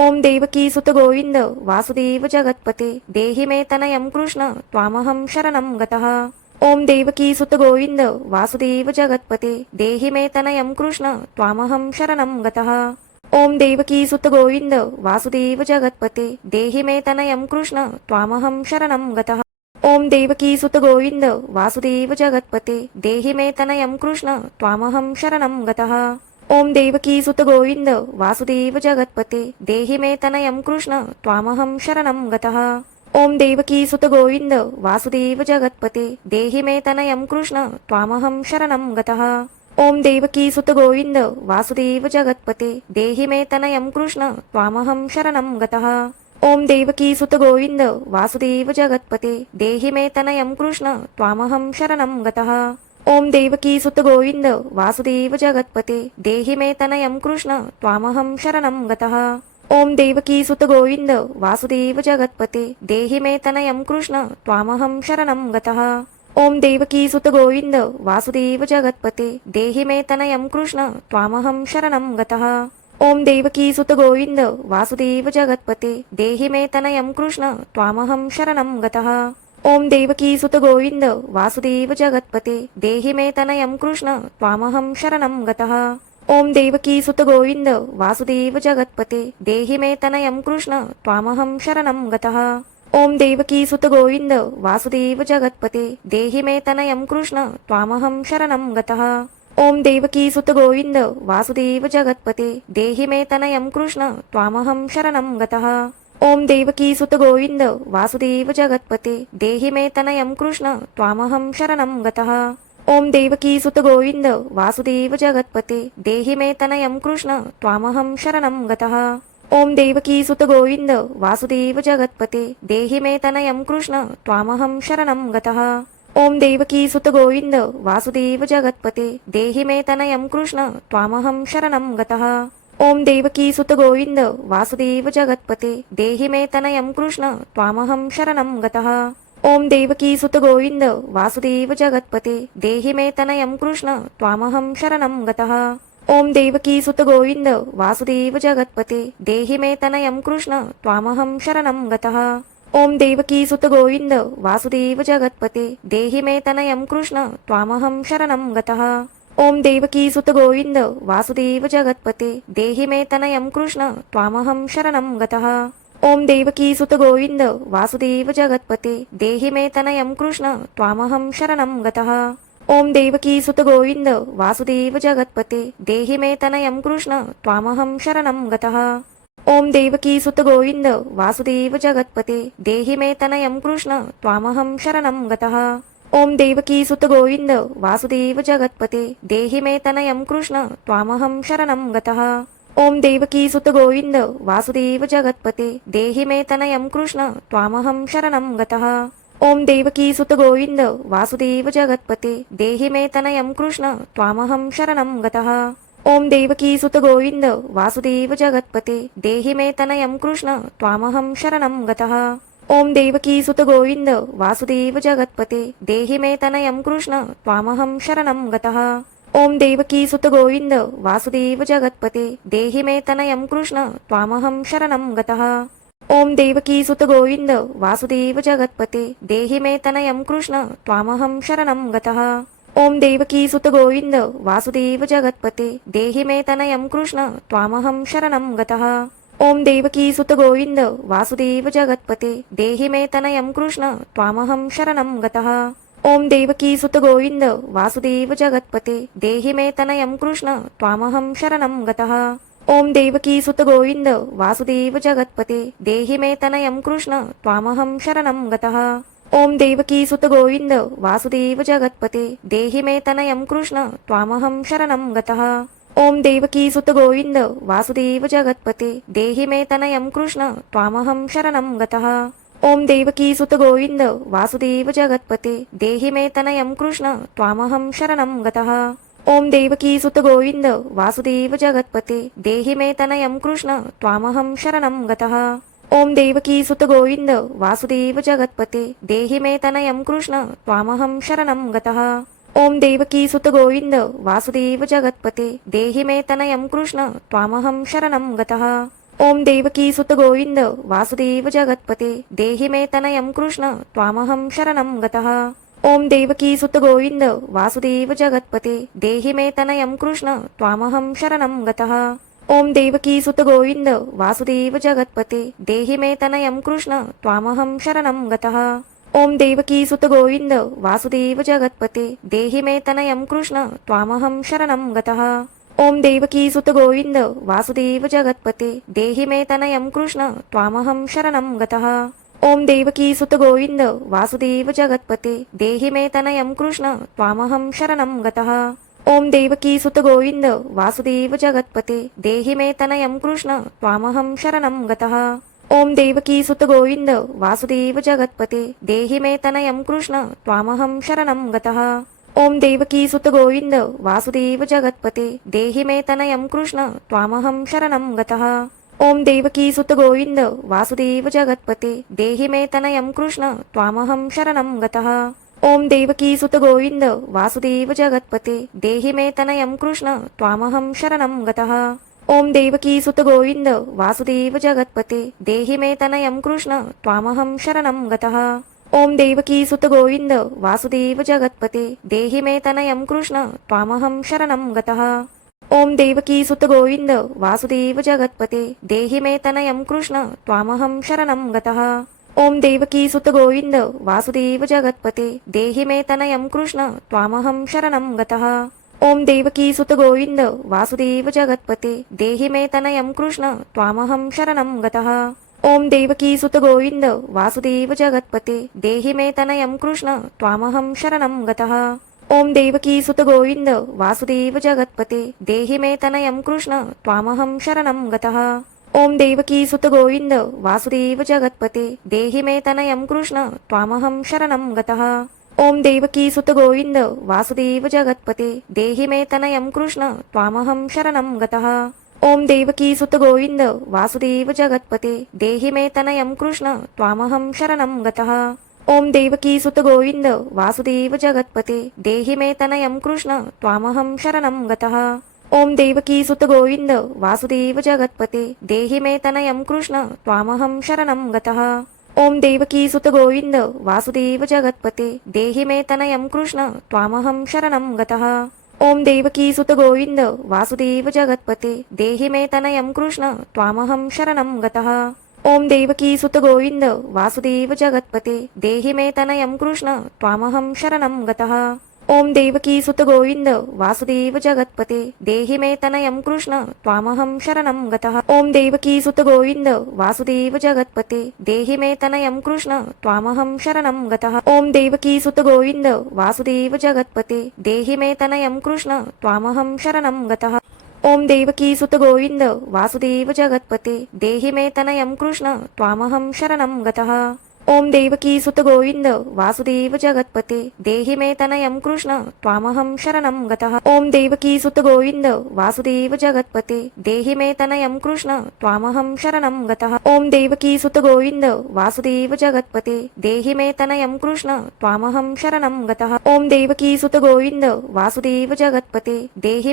ओम देवकी सुत गोविंद वासुदेव जगत्पते देहि मे तनयं कृष्ण त्वामहं शरणं गतः। ओम देवकी सुत गोविंद वासुदेव जगत्पते देहि मे तनयं कृष्ण त्वामहं शरणं गतः। ओम देवकी सुत गोविंद वासुदेव जगत्पते देहि मे तनयं कृष्ण त्वामहं शरणं गतः। ओम देवकी सुत गोविंद वासुदेव जगत्पते देहि मे तनयं कृष्ण त्वामहं शरणं गतः। ओम देवकी सुत गोविंद वासुदेव जगत्पते देहि मे तनयं कृष्ण त्वामहं शरणं गतः। ओम देवकी सुत गोविंद वासुदेव जगत्पते देहि मे तनयं कृष्ण त्वामहं शरणं गतः। ओम देवकी सुत गोविंद वासुदेव जगत्पते देहि मे तनयं कृष्ण त्वामहं शरणं गतः। ओम देवकी सुत गोविंद वासुदेव जगत्पते देहि मे तनयं कृष्ण त्वामहं शरणं गतः। ओम देवकी सुत गोविंद वासुदेव जगत्पते देहि मे तनयं कृष्ण त्वामहं शरणं गतः। ओम देवकी सुत गोविंद वासुदेव जगत्पते देहि मे तनयं कृष्ण त्वामहं शरणं गतः। ओम देवकी सुत गोविंद वासुदेव जगत्पते देहि मे तनयं कृष्ण त्वामहं शरणं गतः। ओम देवकी सुत गोविंद वासुदेव जगत्पते देहि मे तनयं कृष्ण त्वामहं शरणं गतः। ओम देवकी सुत गोविंद वासुदेव जगत्पते देहि मे तनयं कृष्ण त्वामहं शरणं गतः। ओम देवकी सुत गोविंद वासुदेव जगत्पते देहि मे तनयं कृष्ण त्वामहं शरणं गतः। ओम देवकी सुत गोविंद वासुदेव जगत्पते देहि मे तनयं कृष्ण त्वामहं शरणं गतः। ओम देवकी सुत गोविंद वासुदेव जगत्पते देहि मे तनयं कृष्ण त्वामहं शरणं गतः। ओम देवकी सुत गोविंद वासुदेव जगत्पते देहि मे तनयं कृष्ण त्वामहं शरणं गतः। ओम देवकी सुत गोविंद वासुदेव जगत्पते देहि मे तनयं कृष्ण त्वामहं शरणं गतः। ओम देवकी सुत गोविंद वासुदेव जगत्पते देहि मे तनयं कृष्ण त्वामहं शरणं गतः। ओम देवकी सुत गोविंद वासुदेव जगत्पते देहि मे तनयं कृष्ण त्वामहं शरणं गतः। ओम देवकी सुत गोविंद वासुदेव जगत्पते देहि मे तनयं कृष्ण त्वामहं शरणं गतः। ओम देवकी सुत गोविंद वासुदेव जगत्पते देहि मे तनयं कृष्ण त्वामहं शरणं गतः। ओम देवकी सुत गोविंद वासुदेव जगत्पते देहि मे तनयं कृष्ण त्वामहं शरणं गतः। ओम देवकी सुत गोविंद वासुदेव जगत्पते देहि मे तनयं कृष्ण त्वामहं शरणं गतः। ओम देवकी सुत गोविंद वासुदेव जगत्पते देहि मे तनयं कृष्ण त्वामहं शरणं गतः। ओम देवकी सुत गोविंद वासुदेव जगत्पते देहि मे तनयं कृष्ण त्वामहं शरणं गतः। ओम देवकी सुत गोविंद वासुदेव जगत्पते देहि मे तनयं कृष्ण त्वामहं शरणं गतः। ओम देवकी सुत गोविंद वासुदेव जगत्पते देहि मे तनयं कृष्ण त्वामहं शरणं गतः। ओम देवकी सुत गोविंद वासुदेव जगत्पते देहि मे तनयं कृष्ण त्वामहं शरणं गतः। ओम देवकी सुत गोविंद वासुदेव जगत्पते देहि मे तनयं कृष्ण त्वामहं शरणं गतः। ओम देवकी सुत गोविंद वासुदेव जगत्पते देहि मे तनयं कृष्ण त्वामहं शरणं गतः। ओम देवकी सुत गोविंद वासुदेव जगत्पते देहि मे तनयं कृष्ण त्वामहं शरणं गतः। ओम देवकी सुत गोविंद वासुदेव जगत्पते देहि मे तनयं कृष्ण त्वामहं शरणं गतः। ओम देवकी सुत गोविंद वासुदेव जगत्पते देहि मे तनयं कृष्ण त्वामहं शरणं गतः। ओम देवकी सुत गोविंद वासुदेव जगत्पते देहि मे तनयं कृष्ण त्वामहं शरणं गतः। ओम देवकी सुत गोविंद वासुदेव जगत्पते देहि मे तनयं कृष्ण त्वामहं शरणं गतः। ओम देवकी सुत गोविंद वासुदेव जगत्पते देहि मे तनयं कृष्ण त्वामहं शरणं गतः। ओम देवकी सुत गोविंद वासुदेव जगत्पते देहि मे तनयं कृष्ण त्वामहं शरणं गतः। ओम देवकी सुत गोविंद वासुदेव जगत्पते देहि मे तनयं कृष्ण त्वामहं शरणं गतः। ओम देवकी सुत गोविंद वासुदेव जगत्पते देहि मे तनयं कृष्ण त्वामहं शरणं गतः। ओम देवकी सुत गोविंद वासुदेव जगत्पते देहि मे तनयं कृष्ण त्वामहं शरणं गतः। ओम देवकी सुत गोविंद वासुदेव जगत्पते देहि मे तनयं कृष्ण त्वामहं शरणं गतः। ओम देवकी सुत गोविंद वासुदेव जगत्पते देहि मे तनयं कृष्ण त्वामहं शरणं गतः। ओम देवकी सुत गोविंद वासुदेव जगत्पते देहि मे तनयं कृष्ण त्वामहं शरणं गतः। ओम देवकी सुत गोविंद वासुदेव जगत्पते देहि मे तनयं कृष्ण त्वामहं शरणं गतः। ॐ देवकी सुत गोविन्द वासुदेव जगत्पते देहि मे तनयं कृष्ण त्वामहं शरणं गतः ॐ देवकी सुत गोविन्द वासुदेव जगत्पते देहि मे तनयं कृष्ण त्वामहं शरणं गतः ॐ देवकी सुत गोविन्द वासुदेव जगत्पते देहि मे तनयं कृष्ण त्वामहं शरणं गतः ॐ देवकी सुत गोविन्द वासुदेव जगत्पते देहि मे तनयं कृष्ण त्वामहं शरणं गतः ॐ देवकी सुत गोविन्द वासुदेव जगत्पते देहि मे तनयं कृष्ण त्वामहं शरणं गतः ॐ देवकी सुत गोविन्द वासुदेव जगत्पते देहि मे तनयं कृष्ण त्वामहं शरणं गतः ॐ देवकी सुत गोविन्द वासुदेव जगत्पते देहि मे तनयं कृष्ण त्वामहं शरणं गतः ॐ देवकी सुत गोविन्द वासुदेव जगत्पते देहि मे तनयं कृष्ण त्वामहं शरणं गतः ॐ देवकी सुत गोविन्द वासुदेव जगत्पते देहि मे तनयं कृष्ण त्वामहं शरणं गतः ॐ देवकी सुत गोविन्द वासुदेव जगत्पते देहि मे तनयं कृष्ण त्वामहं शरणं गतः ॐ देवकी सुत गोविन्द वासुदेव जगत्पते देहि मे तनयं कृष्ण त्वामहं शरणं गतः ॐ देवकी सुत गोविन्द वासुदेव जगत्पते देहि मे तनयं कृष्ण त्वामहं शरणं गतः ॐ देवकी सुत गोविन्द वासुदेव जगत्पते देहि मे तनयं कृष्ण त्वामहं शरणं गतः ॐ देवकी सुत गोविन्द वासुदेव जगत्पते देहि मे तनयं कृष्ण त्वामहं शरणं गतः ॐ देवकी सुत गोविन्द वासुदेव जगत्पते देहि मे तनयं कृष्ण त्वामहं शरणं गतः ॐ देवकी सुत गोविन्द वासुदेव जगत्पते देहि मे तनयं कृष्ण त्वामहं शरणं गतः ॐ देवकी सुत गोविन्द वासुदेव जगत्पते देहि मे तनयं कृष्ण त्वामहं शरणं गतः ॐ देवकी सुत गोविन्द वासुदेव जगत्पते देहि मे तनयं कृष्ण त्वामहं शरणं गतः ॐ देवकी सुत गोविन्द वासुदेव जगत्पते देहि मे तनयं कृष्ण त्वामहं शरणं गतः ॐ देवकी सुत गोविन्द वासुदेव जगत्पते देहि मे तनयं कृष्ण त्वामहं शरणं गतः ॐ देवकी सुत गोविन्द वासुदेव जगत्पते देहि मे तनयं कृष्ण त्वामहं शरणं गतः ॐ देवकी सुत गोविन्द वासुदेव जगत्पते देहि मे तनयं कृष्ण त्वामहं शरणं गतः ॐ देवकी सुत गोविन्द वासुदेव जगत्पते देहि मे तनयं कृष्ण त्वामहं शरणं गतः ॐ देवकी सुत गोविन्द वासुदेव जगत्पते देहि मे तनयं कृष्ण त्वामहं शरणं गतः ॐ देवकी सुत गोविन्द वासुदेव जगत्पते देहि मे तनयं कृष्ण त्वामहं शरणं गतः ॐ देवकी सुत गोविन्द वासुदेव जगत्पते देहि मे तनयं कृष्ण त्वामहं शरणं गतः ॐ देवकी सुत गोविन्द वासुदेव जगत्पते देहि मे तनयं कृष्ण त्वामहं शरणं गतः ॐ देवकी सुत गोविन्द वासुदेव जगत्पते देहि मे तनयं कृष्ण त्वामहं शरणं गतः ॐ देवकी सुत गोविन्द वासुदेव जगत्पते देहि मे तनयं कृष्ण त्वामहं शरणं गतः ॐ देवकी सुत गोविन्द वासुदेव जगत्पते देहि मे तनयं कृष्ण त्वामहं शरणं गतः ॐ देवकी सुत गोविन्द वासुदेव जगत्पते देहि मे तनयं कृष्ण त्वामहं शरणं गतः ॐ देवकी सुत गोविन्द वासुदेव जगत्पते देहि मे तनयं कृष्ण त्वामहं शरणं गतः ॐ देवकी सुत गोविन्द वासुदेव जगत्पते देहि मे तनयं कृष्ण त्वामहं शरणं गतः ॐ देवकी सुत गोविन्द वासुदेव जगत्पते देहि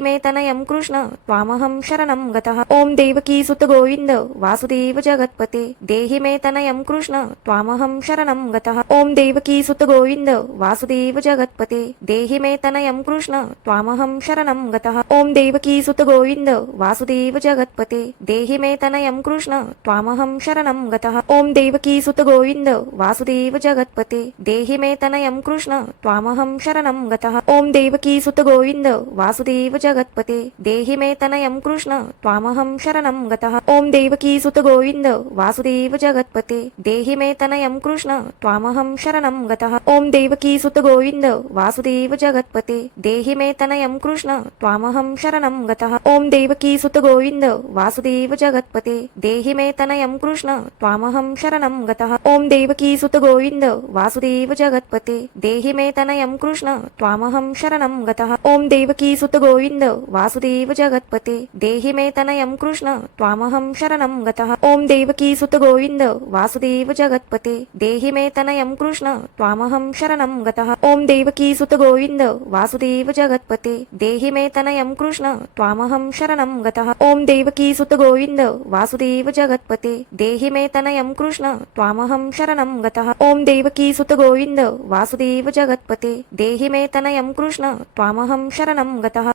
मे तनयं कृष्ण त्वामहं शरणं गतः ॐ देवकी सुत गोविन्द वासुदेव जगत्पते देहि मे तनयं कृष्ण त्वामहं शरणं गतः ॐ देवकी सुत गोविन्द वासुदेव जगत्पते देहि मे तनयं कृष्ण त्वामहं शरणं गतः ॐ देवकी सुत गोविन्द वासुदेव जगत्पते देहि मे तनयं कृष्ण त्वामहं शरणं गतः ॐ देवकी सुत गोविन्द वासुदेव जगत्पते देहि मे तनयं कृष्ण त्वामहं शरणं गतः ॐ देवकी सुत गोविन्द वासुदेव जगत्पते देहि मे तनयं कृष्ण त्वामहं शरणं गतः ॐ देवकी सुत गोविन्द वासुदेव जगत्पते देहि मे तनयं कृष्ण त्वामहं शरणं गतः ॐ देवकी सुत गोविन्द वासुदेव जगत्पते देहि मे तनयं कृष्ण त्वामहं शरणं गतः ॐ देवकी सुत गोविन्द वासुदेव जगत्पते देहि मे तनयं कृष्ण त्वामहं शरणं गतः ॐ देवकी सुत गोविन्द वासुदेव जगत्पते देहि मे तनयं कृष्ण त्वामहं शरणं गतः ॐ देवकी सुत गोविन्द वासुदेव जगत्पते देहि मे तनयं कृष्ण त्वामहं शरणं गतः ॐ देवकी सुत गोविन्द वासुदेव जगत्पते देहि मे तनयं कृष्ण त्वामहं शरणं गतः ॐ देवकी सुत गोविन्द वासुदेव जगत्पते देहि मे तनयं कृष्ण त्वामहं शरणं गतः ॐ देवकी सुत गोविन्द वासुदेव जगत्पते देहि मे तनयं कृष्ण त्वामहं शरणं गतः ॐ देवकी सुत गोविन्द वासुदेव जगत्पते देहि मे तनयं कृष्ण त्वामहं शरणं गतः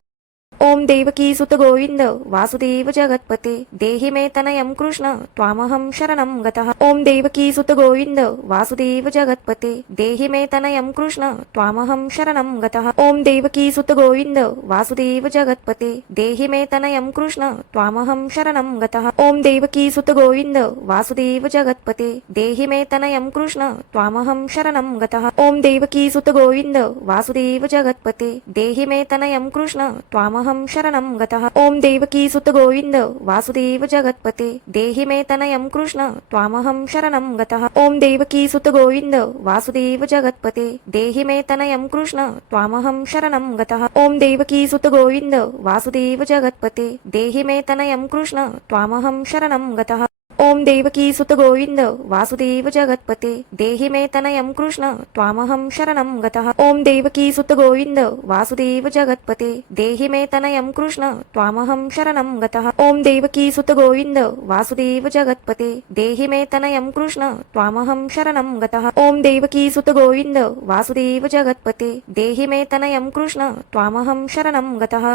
ॐ देवकी सुत गोविन्द वासुदेव जगत्पते देहि मे तनयं कृष्ण त्वामहं शरणं गतः ॐ देवकी सुत गोविन्द वासुदेव जगत्पते देहि मे तनयं कृष्ण त्वामहं शरणं गतः ॐ देवकी सुत गोविन्द वासुदेव जगत्पते देहि मे तनयं कृष्ण त्वामहं शरणं गतः ॐ देवकी सुत गोविन्द वासुदेव जगत्पते देहि मे तनयं कृष्ण त्वामहं शरणं गतः ॐ देवकी सुत गोविन्द वासुदेव जगत्पते देहि मे तनयं कृष्ण त्वामहं शरणं गतः ॐ देवकी सुत गोविन्द वासुदेव जगत्पते देहि मे तनयं कृष्ण त्वामहं शरणं गतः ॐ देवकी सुत गोविन्द वासुदेव जगत्पते देहि मे तनयं कृष्ण त्वामहं शरणं गतः ॐ देवकी सुत गोविन्द वासुदेव जगत्पते देहि मे तनयं कृष्ण त्वामहं शरणं गतः ॐ देवकी सुत गोविन्द वासुदेव जगत्पते देहि मे तनयं कृष्ण त्वामहं शरणं गतः ॐ देवकी सुत गोविन्द वासुदेव जगत्पते देहि मे तनयं कृष्ण त्वामहं शरणं गतः ॐ देवकी सुत गोविन्द वासुदेव जगत्पते देहि मे तनयं कृष्ण त्वामहं शरणं गतः ॐ देवकी सुत गोविन्द वासुदेव जगत्पते देहि मे तनयं कृष्ण त्वामहं शरणं गतः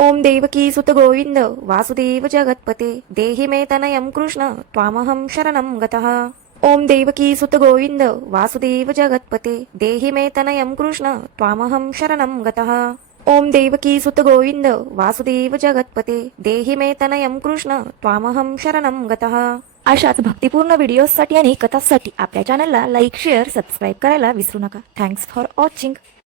ॐ देवकी सुत गोविन्द वासुदेव जगत्पते देहि मे तनयं कृष्ण त्वामहं शरणं गतः ॐ देवकी सुत गोविन्द वासुदेव जगत्पते देहि मे तनयं कृष्ण त्वामहं शरणं गतः ॐ देवकी सुत गोविन्द वासुदेव जगत्पते देहि मे तनयं कृष्ण त्वामहं शरणं गतः अशाच भक्तिपूर्ण व्हिडिओसाठी आणि कथांसाठी आपल्या चॅनलला लाईक शेअर सबस्क्राईब करायला विसरू नका. Thanks for watching.